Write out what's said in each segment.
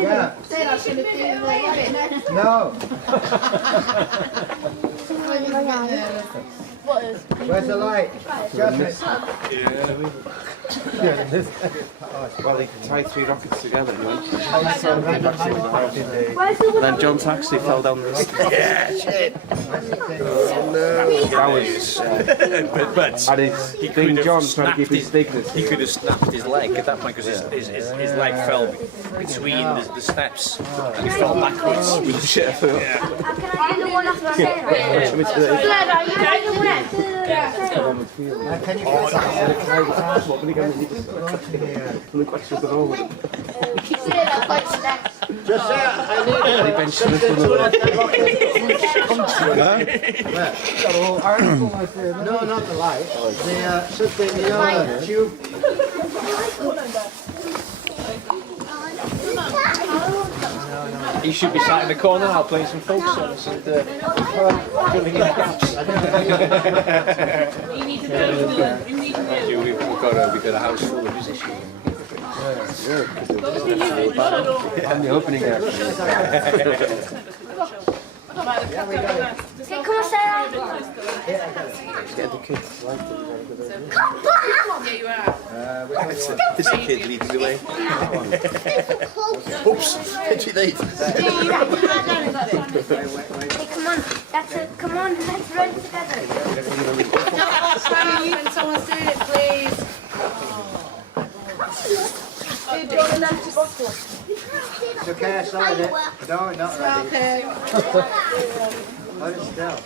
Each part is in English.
Yeah. No. Where's the light? Well, they can tie 3 rockets together anyway. And then John Taxley fell down the rocket. Yeah, shit. That was... But and it's King John trying to keep his dignity. he could have snapped his leg at that point because his leg fell between the steps and he fell backwards. Shit, I feel. Can I do the one after Glad, are you ready to win? Can you just say I need No, not the light. Something, you know, a tube. He should be sat in the corner now playing some folk songs and filling in the gaps. We've got a house full of musicians. I'm the opening act. Okay, come on, Sarah. Get the kids. It's the kid leading the way. Oops, did you lead? Hey, come on. That's it. Come on, let's run together. Can someone do it, please? It's okay, I started it. No, not ready. Okay. Hold it still.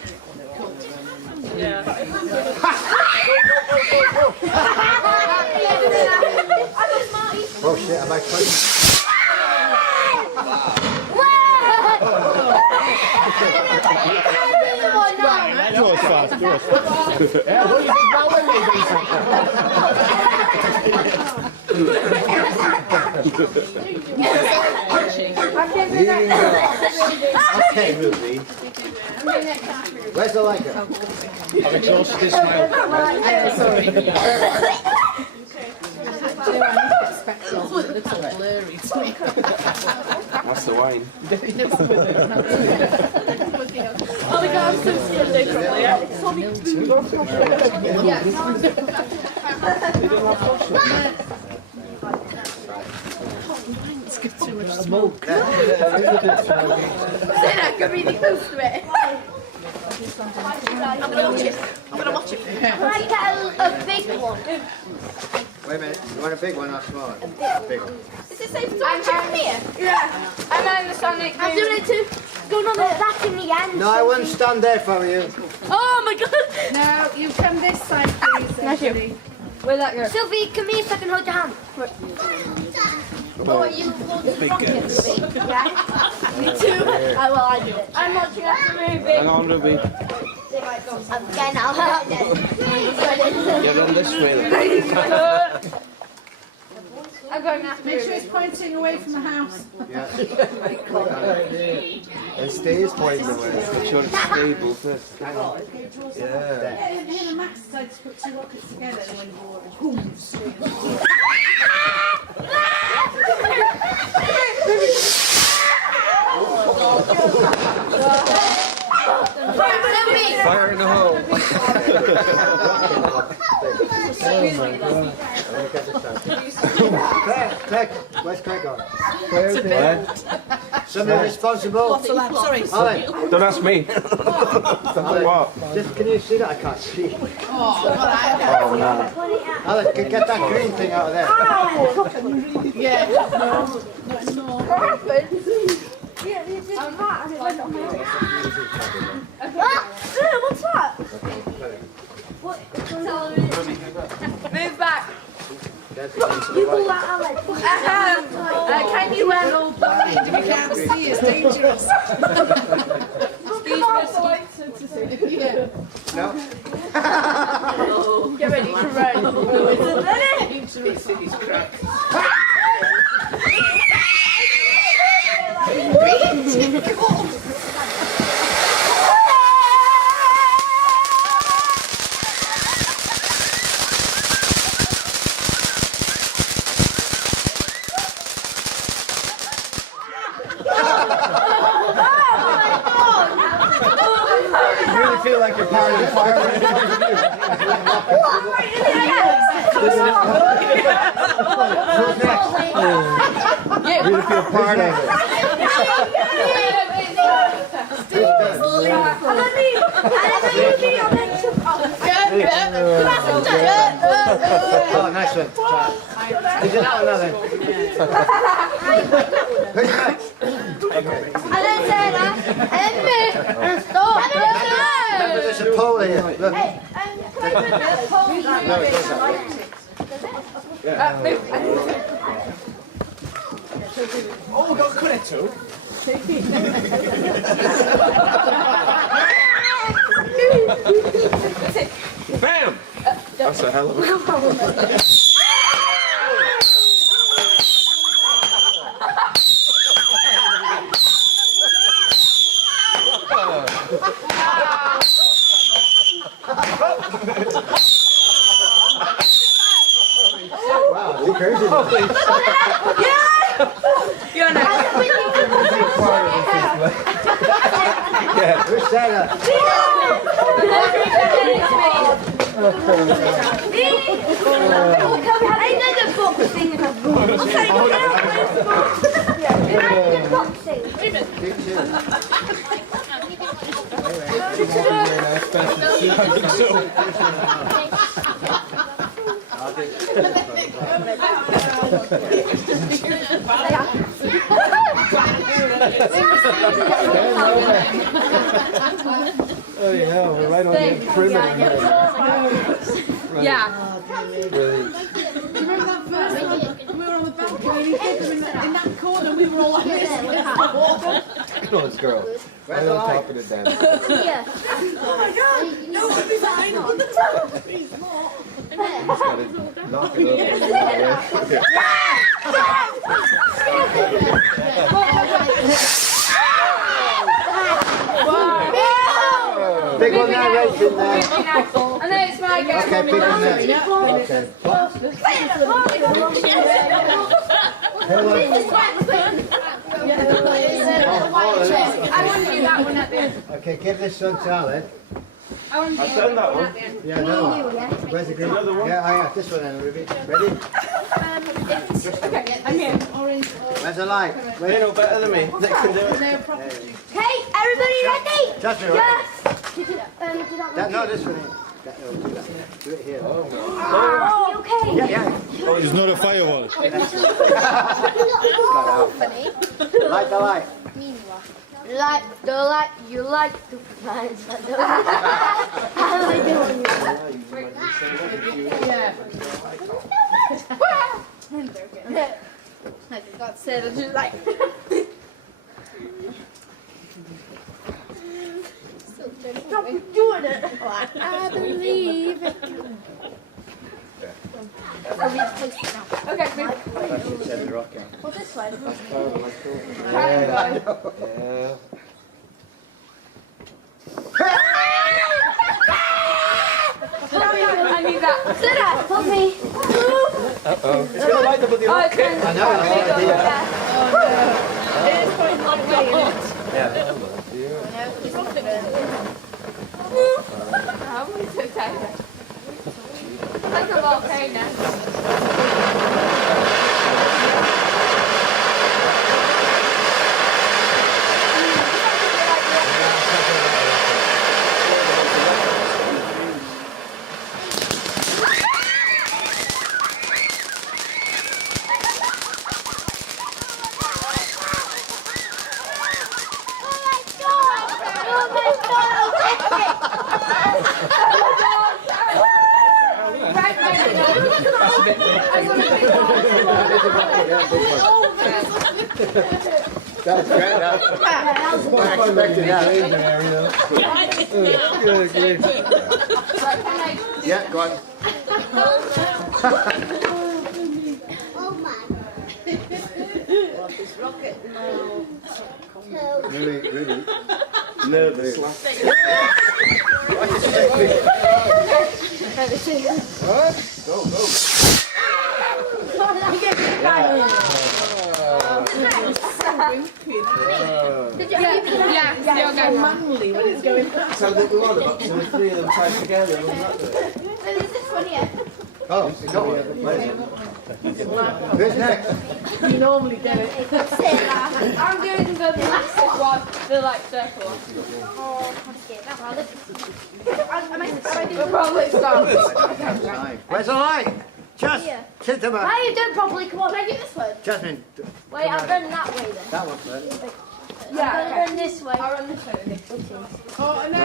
Oh shit, am I close? Yours fast, yours fast. Okay, Ruby. Where's the light go? I've exhausted this now. Sorry. What's the wine? Oh my god, I'm so scared they probably are. It's got too much smoke. Then I can really close to it. I'm gonna watch it. Can I get a big one? Wait a minute, you want a big one or small one? A big one. Is it safe to watch it from here? Yeah. And then the Sonic. I'm doing it too. Going on that in the end. No, I wouldn't stand there for you. Oh my god. Now, you come this side, please. Everybody. Where'd that go? Sylvie, come here so I can hold your hand. Oh, you Big girls. Yeah. Me too. Well, I did it. I'm watching after the movie. Hang on, Ruby. Again, I'll help you. You're on this way then. I'm going after Make sure it's pointing away from the house. Yeah. And stay is pointing away. Make sure it's stable first. Hang on. Yeah. Here the max decided to put 2 rockets together and when boom, straight. Fire in the hole. Craig, where's Craig on? Somebody responsible. Sorry. Alan, Don't ask me. What? just can you see that? I can't see. Oh, Oh no. Alan, get that green thing out of there. yeah. No. What happened? Yeah, you did that and it went on my what's that? What? Move back. You pull that Alex. Can you We can't see, it's dangerous. Yeah. No? get ready to run? It's cracked. Really feel part of it. Oh, nice one. Is it not another? There's a pole here. Look. No, it doesn't. Oh, we've got a credit too. Bam! That's a hell of a... Wow, you crazy. You're not. Yeah, who's that? Oh yeah, we're right on the perimeter. Yeah. Brilliant. Remember that first one? We were on the balcony, in that corner, we were all like this. Close, girl. Right on top of the dam. Oh my god! No one behind on the top! He's not. Just gotta knock it Big one now, right in there. And then it's my go. Okay, big one there. Okay. I want to do that one at the end. Okay, give this one to Alec. I want to do I've done that one. at the end. Yeah, no. Where's the green? Another one? Yeah, I have this one then, Ruby. Ready? I'm here. Where's the light? They know better than me. They can do it. Okay, everybody ready? Just me, right? Yes. No, this one here. Do that. Do it here. Oh, okay. Yeah, yeah. It's not a firewall. Light the light. Like the light, you like to fly. How am I doing? Yeah. I got said it just like. Stop doing it. I believe it. Okay, well, this way. I need that. Sit up, help me. It's gonna light up with the Oh, it's going to I know, that's the idea. It is quite like way, isn't it? I'm so tired. It's like a volcano. That's great. That was unexpected. Good. Yeah, go on. Really. Nervous. Go. Yeah. You're going manly when it's going back. So that we want about 2 or 3 of them tied together. Wouldn't that do it? There's this one here. Oh, you got one. Who's next? You normally do it. I'm doing the plastic one, the like circle one. Oh, I'm scared. Am I We'll probably start. Where's the light? Just Yeah. sit them Why up. are you doing properly? Come on, can I do this one? Jasmine, Wait, I'm going that way then. that one first. I'm going to run this way. I'll run this way. Oh, no,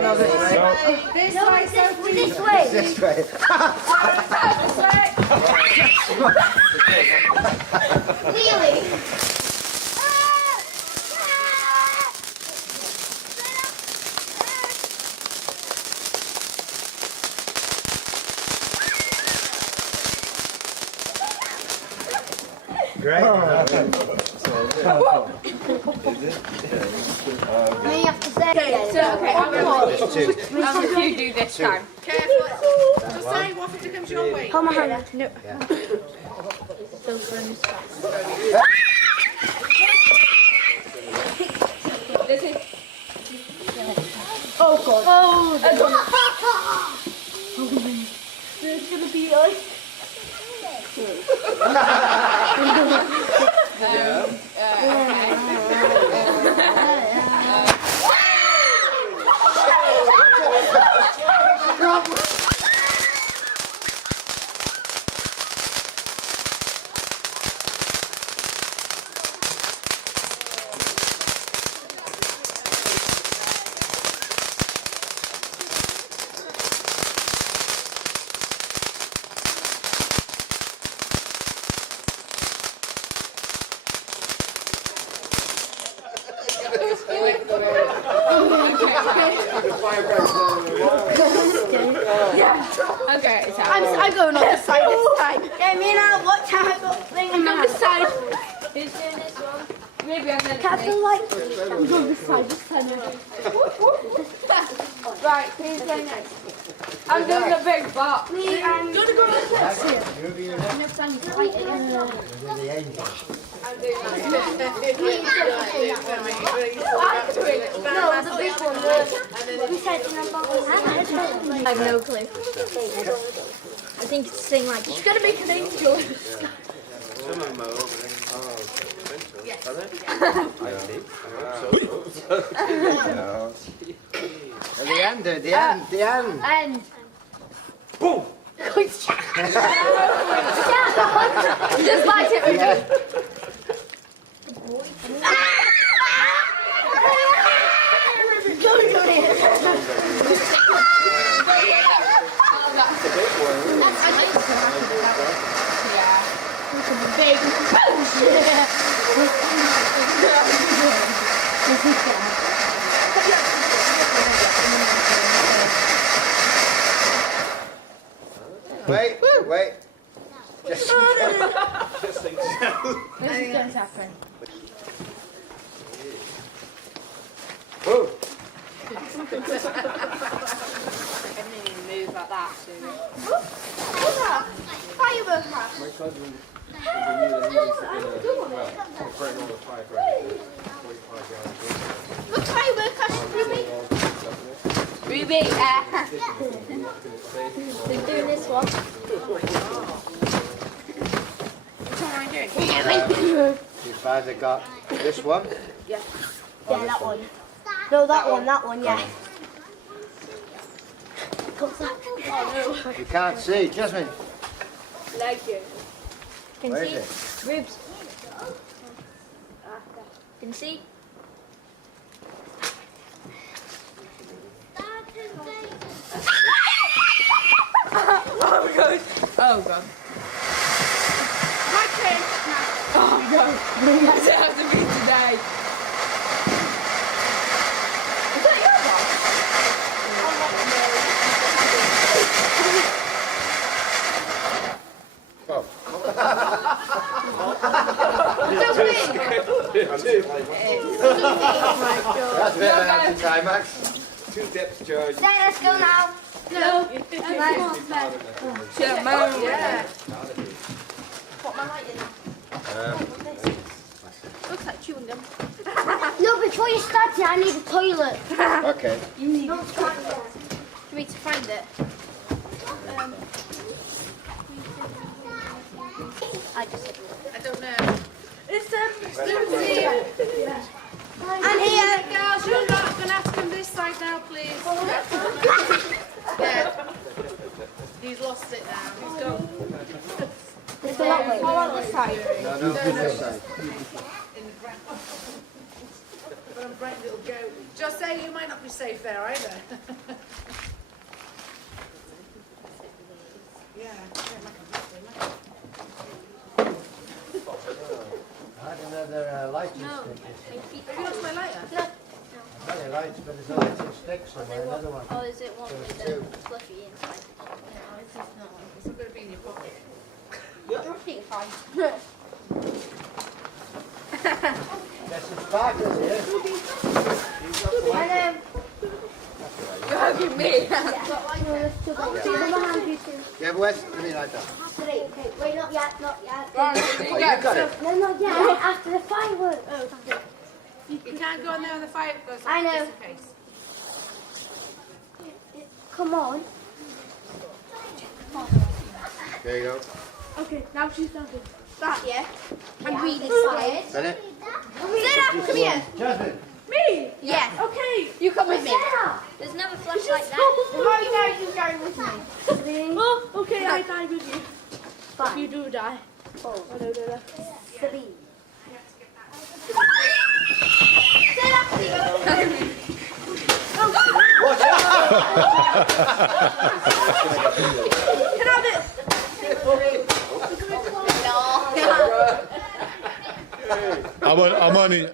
No, this way. This No, way, it's Sophie. this way. This way. Nearly. Great. Me have to say. So, okay, I'm going to Two. you do this time. Careful. Just say what if it comes your way. Hold my hand. No. Yeah. So run this fast. This is Oh god. Oh. There's gonna be like. okay. So I'm going on this side this time. Yeah, me and I watch how I got thing on this side. who's doing this one? Maybe I'm going Captain like. I'm going this side this time. Right, who's going next? I'm doing the big box. Me and. Do you want to go on the That's here. Next time you fight again. The angel. I'm doing No, the big one. We said in our bubbles. I have no clue. I think it's saying like, you gotta make an angel. Some of them are over there. Oh, yes. Are they? I think. At the end, dude, the end, the end. And. Boom! Just like it with Yeah. Wait, wait. Just Whoa. move like that. Firework hat. My cousin, he operating all the fire breaks. 45 yards. Look, firework hat, Ruby. Ruby, They're doing this one. You've either got this one. Yeah, that one. No, that one, yeah. You can't see. Jasmine, like you. Can where see? is it? Ribs. Can see? Oh god. My turn. Oh god. That's it has to be today. Is that your That's a bit of an anticlimax. 2 depth charge. Say, let's go now. No. Yeah. Put my light in. Looks like chewing gum. No, before you start it, I need a toilet. Okay. You need to find it. For me to find it. I just said I don't know. It's Lucy. I'm here. Girls, you're not going to have to come this side now, please. Yeah. He's lost it now. He's gone. There's a lot way. Go on this side. No, this side. But I'm bright little goat. Just say you might not be safe there either. Yeah. I had another lighting stick. Have you lost my lighter? No. Very light, but there's a lighting stick somewhere, another one. Oh, is it one with the fluffy inside? It's not going to be in your pocket. Fluffy, fine. There's some sparklers here. And You're hugging me. Yeah, Wes, let me light that. okay, wait, not yet, not yet. Oh, you got it. No, not yet. After the fireworks. Oh, You can't go in there when the fire goes off. I know. Just in case. come on. There you go. Okay, now she's starting. That, yeah. I'm really tired. Done it? Sarah, come here. Jasmine. Me? Yeah. Okay. You come with me. There's another flashlight there. Right now you going with me. Oh, okay, I die with you. Five. You do die. 4. I know that. 3. Can I have it?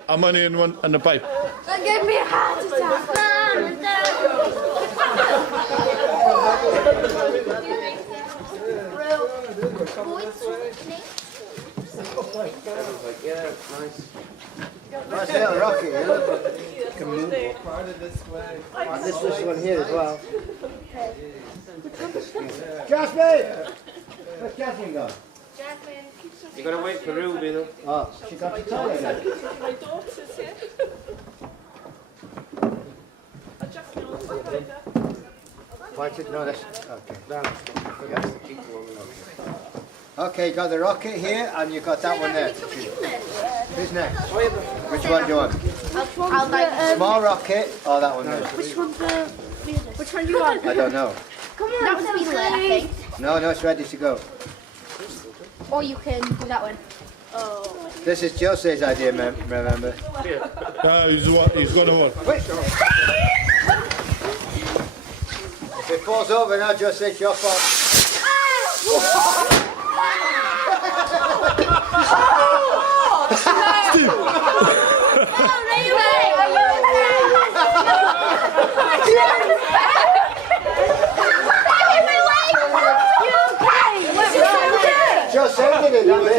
I'm only in one in the pipe. That gave me a heart attack. Yeah, nice. Nice little rocket here. And this one here as well. Jasmine! Where's Jasmine gone? You gotta wait for Ruby though. Oh, she got the toilet then. My daughter's here. I just feel Point it, no, that's, okay. That's the keep one. Okay, got the rocket here, and you got that one there. Who's next? Which one do you want? I'll like Small rocket, or that one there? Which one's the weirdest? Which one do you want? I don't know. Come on, that one's been lit, I think. No, it's ready to go. Or you can do that one. This is Jose's idea, remember? He's going to what? Wait. If it falls over now, Jose, it's your fault. Steve! Jose did it, not me.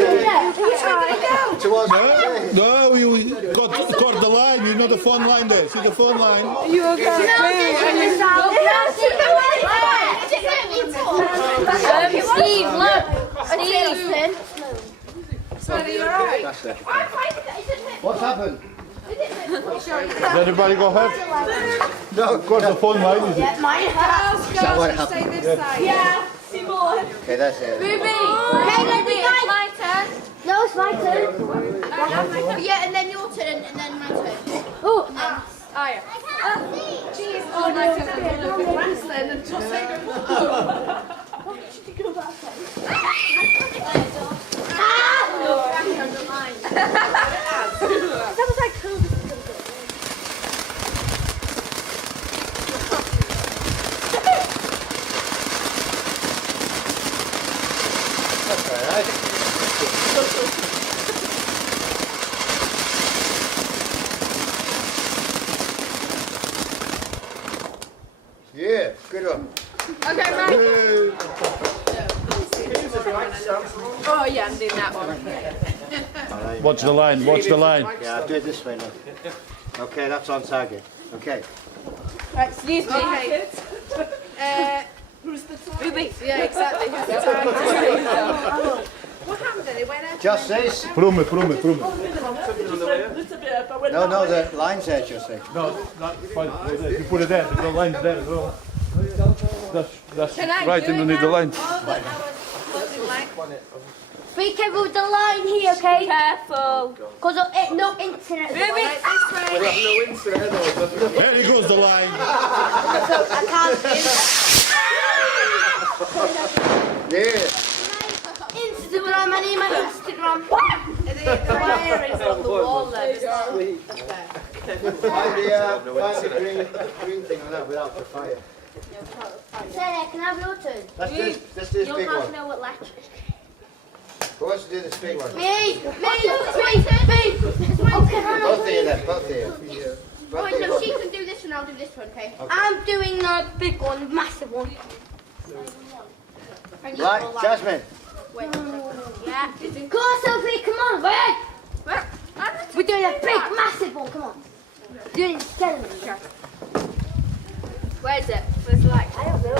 Towards No, we got the line. You know the phone line there. See the phone line? Steve, look. Steve. Sorry, you're alright. That's it. What's happened? Does anybody go ahead? No, Of course, the phone line is it? Is that what happened? Stay this side. Yeah, Simon. Okay, that's it. Okay, Ruby, it's my turn. No, it's my turn. Yeah, and then your turn, and then my turn. Oh, Ah, yeah. Jeez, oh, nice to have a look at wrestling and just say, Why should you go that way? That was like cool. That's all right. Yeah, good one. Okay, right. Oh, yeah, I'm doing that one. Watch the line. Watch the line. Yeah, I'll do it this way now. Okay, that's on target. Okay. Right, excuse me. okay. Who's the target? Ruby. Yeah, exactly. Who's the target? What happened then? It went out. Just says. Proeme. Little bit about No, the line's there, Jussie. No, not fine. If you put it there, the line's there as well. That's right underneath the line. Be careful with the line here, okay? Careful. Because no internet. Move it this way. We'll have no internet though. There he goes, the line. I can't. Yeah. Instagram, I need my Instagram. The wire is on the wall there. It's not Find the green thing on that without the fire. Sarah, can I have your turn? That's this You'll big have to one. know what latch is. Who wants to do this big one? Me! Both of you then, both of you. Oh, wait, no, she can do this one, I'll do this one, okay? I'm doing the big one, massive one. Right, Jasmine. Wait, yeah. Come on, Sophie, come on, wait! We're doing a big, massive one, come on. Doing it together. Where is it? Where's the light? I don't know.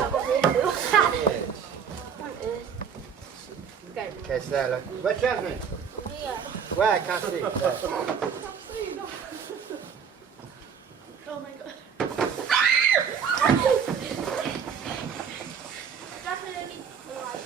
Okay, it's there, look. Where's Jasmine? Where? I can't see. There. Oh my god. Jasmine, I need the light.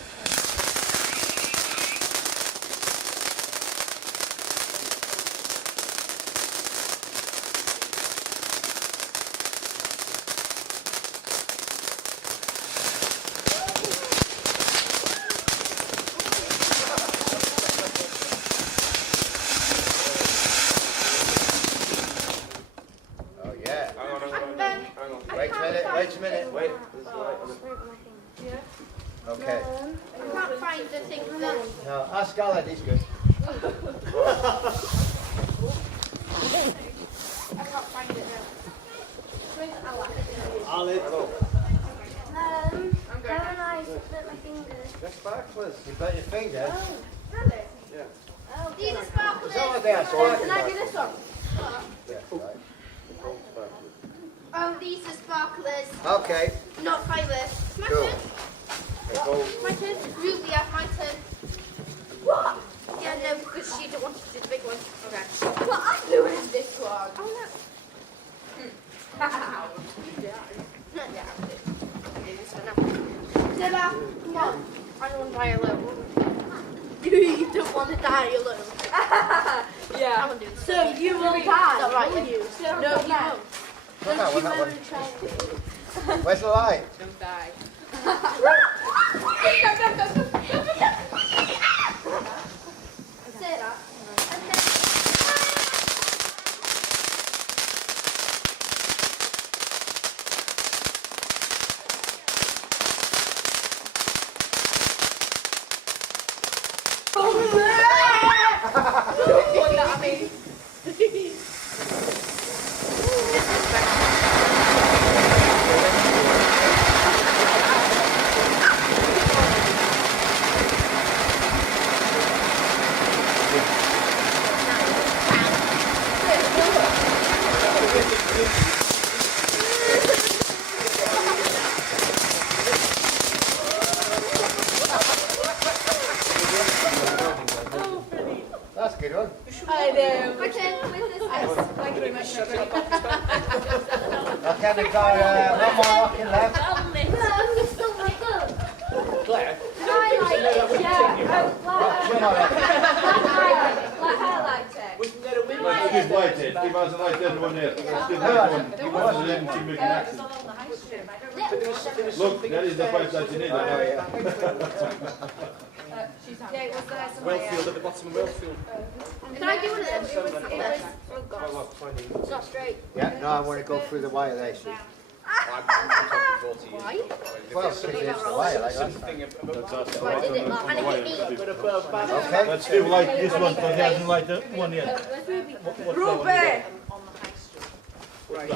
Oh, yeah. Hang on. Wait a minute. Wait, there's light on it. Okay. I can't find the thing that... Now, ask Scarlett, he's good. I can't find it now. Where's Alex? Haven't I split my fingers? They're sparklers. You burnt your finger. Really? Yeah. Oh, these are sparklers. Is that what they are? Sparklers. Can I do this one? Yeah, right. Oh, these are sparklers, Okay. not fireworks. My Cool. turn. My turn. Ruby, have my turn. What? Yeah, no, because she didn't want to do the big one. Okay. What I'm doing this one. Oh no. Zilla, come on. I don't want to die alone. You don't want to die alone. Yeah. I want to do this. So you will die. Is that right? Will you? No, you won't. What's that one? That one. Where's the light? Don't die. Say that. And then... What that means? That's a good one. I know. My turn with this. Thank you very much. Okay, we've got one more rocking left. Claire, I like it. Yeah. One more left. Wasn't there a window? Let's give light in. Give us a light, everyone there. Let's give light on. Give us a light to make an action. Look, that is the pipe that you need. Oh, yeah. Wellfield at the bottom of Wellfield. Can I do one of them? Oh, what, 20? It's not straight. Yeah, no, I want to go through the wire there, see. I'm talking 40 years. Why? Well, since it's the wire, like that. Something about Why did it not? And it hit me. Okay. Let's do like this one, because he hasn't light that one yet. Ruby! Okay,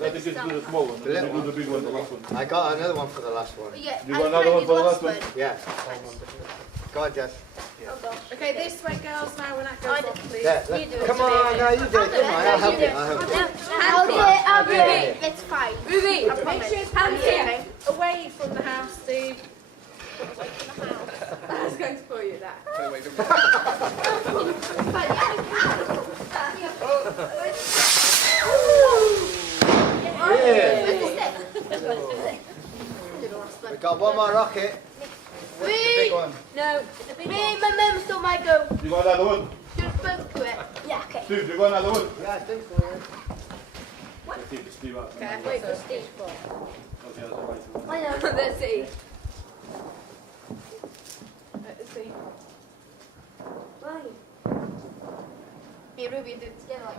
let us just do the small one, and then we do the big one, the last one. I got another one for the last one. Yeah, You I got another tried one for the the last one? Yeah. Go on, Jess. Okay, this way, girls, now when that goes off, please. There, You do it. come on, no, you do it. Come on, I'll help you. I'll help you. I'll do it. It's fine. Ruby, I promise. make sure it's hands here, away from the house, Steve. I was going to call you that. We got one more rocket. That's the big one. No. Me, my mum still might go. You got another one? Just spoke to it. Yeah, okay. Steve, you got another one? Yeah, I think so. Steve, up. Okay, Wait for Steve. Okay, that's right. I know. let's see. Let's see. Right. Me and Ruby did it together like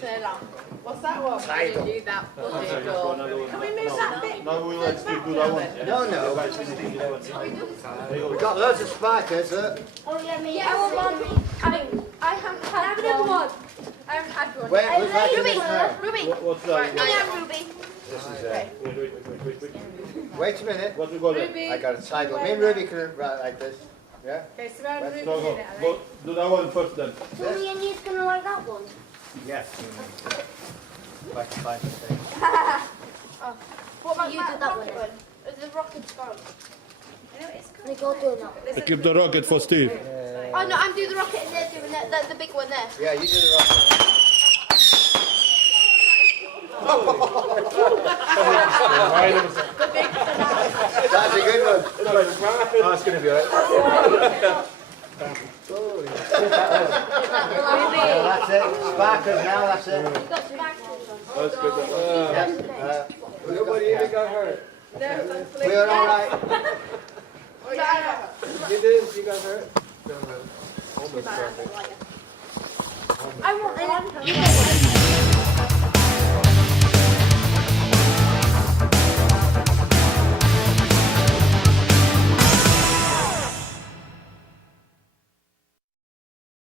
So long. What's that one? I didn't do that. Can we move that bit? Now we'll let Steve do that one. No, no. We got loads of spikers. Oh yeah, me. I want one. I haven't had one. I haven't had one. Wait, who's making Ruby, this now? Ruby. What's that? Me and Ruby. This is Wait. Wait a minute. What we got there? Ruby. I got a title. Me and Ruby can write like this. Yeah? Okay, so round Let's Ruby Go, did go. it, I Go, think. do that one first then. So me and you's gonna like that one. Yes. Like a fine thing. What about you do that one? The rocket's gone. They go do that. I keep the rocket for Steve. Oh no, I'm doing the rocket and they're doing the big one there. Yeah, you do the rocket. That's a good one. Oh, it's going to be alright. That's it. Sparkers now, that's it. That's good. Yeah. Nobody even got hurt. We're all right.